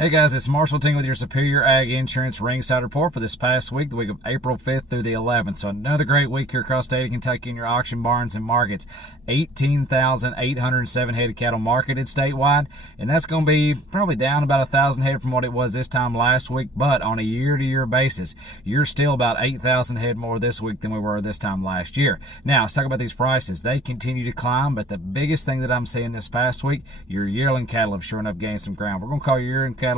Hey guys, it's Marshall Ting with your Superior Ag Insurance Ringside Report for this past week, the week of April 5th through the 11th. So another great week here across the state of Kentucky in your auction barns and markets. 18,807 head of cattle marketed statewide, and that's going to be probably down about 1,000 head from what it was this time last week, but on a year-to-year basis, you're still about 8,000 head more this week than we were this time last year. Now, let's talk about these prices. They continue to climb, but the biggest thing that I'm seeing this past week, your yearling cattle have sure enough gained some ground. We're going to call your yearling cattle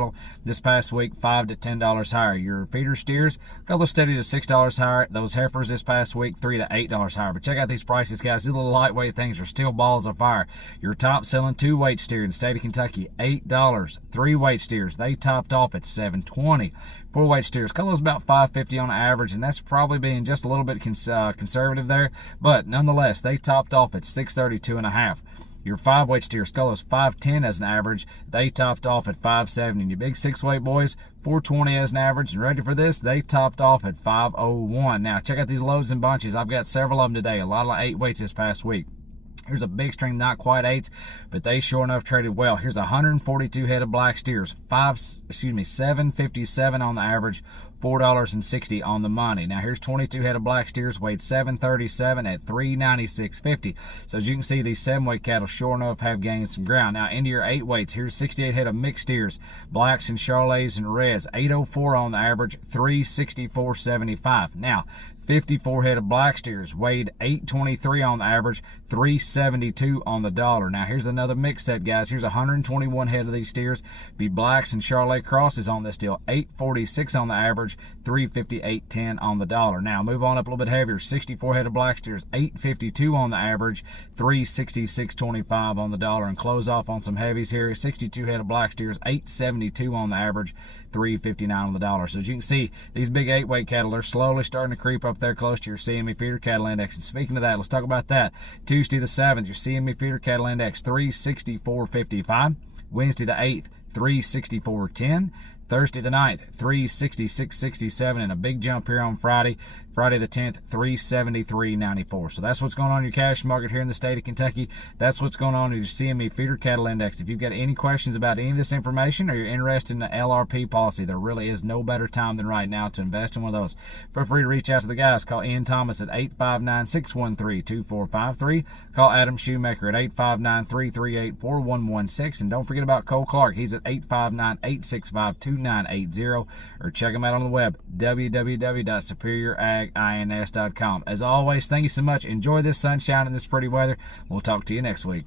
this past week $5 to $10 higher. Your feeder steers got a little steady to $6 higher. Those heifers this past week $3 to $8 higher. But check out these prices, guys. These little lightweight things are still balls of fire. Your top selling 2-weight steer in the state of Kentucky, $8. 3-weight steers, they topped off at $7.20. 4-weight steers, call those about $5.50 on average, and that's probably being just a little bit conservative there. But nonetheless, they topped off at $6.32.5. Your 5-weight steers, call those $5.10 as an average. They topped off at $5.70. And your big 6-weight boys, $4.20 as an average. And ready for this? They topped off at $5.01. Now, check out these loads and bunches. I've got several of them today. A lot of 8-weights this past week. Here's a big string, not quite 8s, but they sure enough traded well. Here's 142 head of black steers, $7.57 on the average, $4.60 on the money. Now here's 22 head of black steers, weighed 737 at $396.50. So as you can see, these 7-weight cattle sure enough have gained some ground. Now into your 8-weights, here's 68 head of mixed steers, blacks and charolais and reds, 804 on the average, $364.75. Now 54 head of black steers, weighed 823 on the average, $372 on the dollar. Now here's another mix set, guys. Here's 121 head of these steers, be blacks and charolais crosses on this deal, 846 on the average, $358.10 on the dollar. Now move on up a little bit heavier. 64 head of black steers, 852 on the average, $366.25 on the dollar. And close off on some heavies here. 62 head of black steers, 872 on the average, $359 on the dollar. So as you can see, these big 8-weight cattle are slowly starting to creep up there close to your CME feeder cattle index. And speaking of that, let's talk about that. Tuesday the 7th, your CME feeder cattle index 364.55. Wednesday the 8th, 364.10. Thursday the 9th, 366.67, and a big jump here on Friday. Friday the 10th, 373.94. So that's what's going on in your cash market here in the state of Kentucky. That's what's going on with your CME feeder cattle index. If you've got any questions about any of this information or you're interested in the LRP policy, there really is no better time than right now to invest in one of those. Feel free to reach out to the guys. Call Ian Thomas at 859-613-2453. Call Adam Shoemaker at 859-338-4116. And don't forget about Cole Clark. He's at 859-865-2980. Or check him out on the web, www.superioragins.com. As always, thank you so much. Enjoy this sunshine and this pretty weather. We'll talk to you next week.